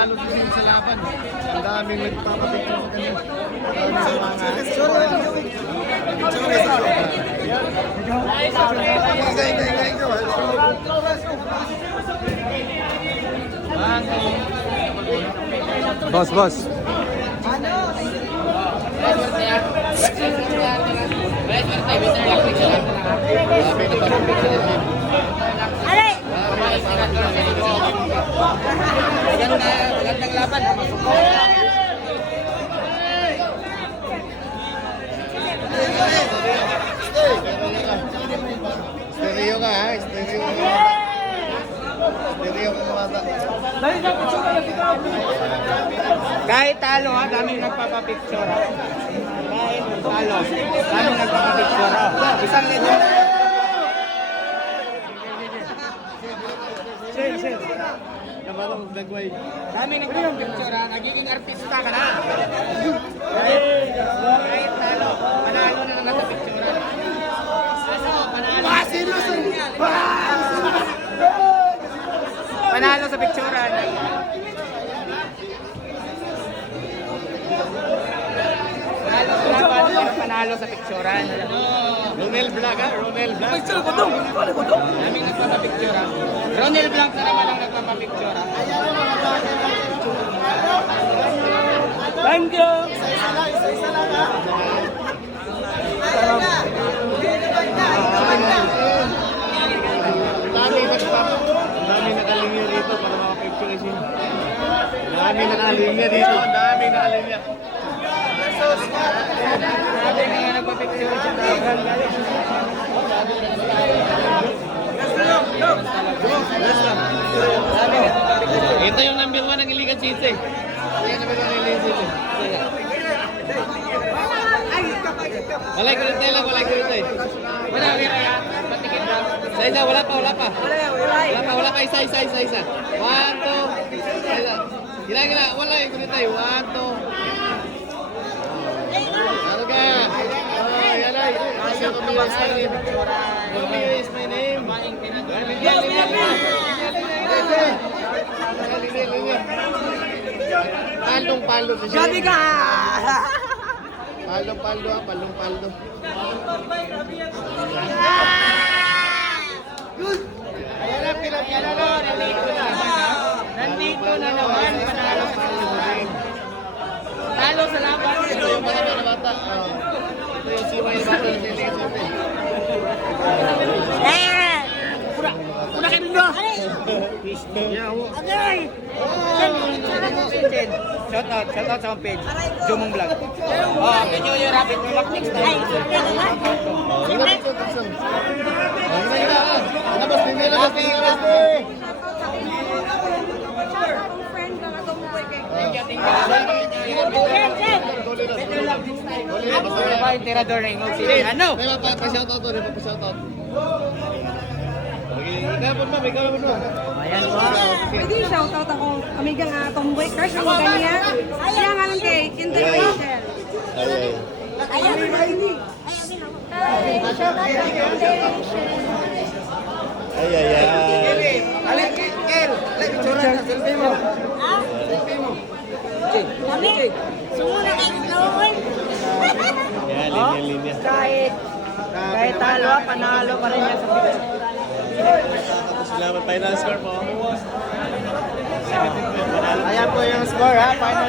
halos din sa laban. Ang daming nagpapapicture sa kanya. Boss. Magandang laban. Stereo ka ha, stereo ka. Stereo ka kumata. Kahit talo ha, daming nagpapapicture ha. Kahit talo, daming nagpapapicture ha. Isang legend. Sir. Kamarong dagway. Daming nagpapapicture ha, nagiging artista ka na. Kahit talo, manalo na lang sa picture ha. Panalo sa picture ha. Panalo sa picturean. Ronel Blanc ha, Ronel Blanc. Daming nagpapapicture. Ronel Blanc na naman ang nagpapapicture. Thank you! Dami nakalinya dito para makapicture siya. Dami nakalinya dito, dami nakalinya. Dami nga nagpapicture sa tawagan. Ito yung number 1 ng Iligan City. Ito yung number 1 ng Iligan City. Walay ko rin lang, walay ko rin tayo. Wala, patikin lang. Isa, wala pa. Wala pa, isa. 1, 2. Gila, walay ko rin tayo. 1, 2. Ano ka? Yan ay. Romeo is my name. Palong-palo siya. Sabi ka! Palong-paldo. Ayan na, pinapilalo. Nandito na naman. Panalo sa picture. Talo sa laban. Ito yung mga bata. Ito yung siwa yung bata na sila. Una kayo nyo! Shout out sa akong page. Jumong Vlog. Happy New Year, happy New Year next time. Labas, labas. Tirador na yung ano? May pa-shoutout to, pa-shoutout. Ikaw po, ma'am. Ayan po. Pwede shoutout ako. Amiga nga, tomboy crush ang kanya. Siya nga lang kay Kinder Rachel. Ay. Alek, Kel. Alek, picturean ka. Selfie mo. Kami, sumuna kay Lord. Linya. Kahit talo, panalo pa rin yan sa picture. Salamat, final score po. Ayan po yung score ha. Final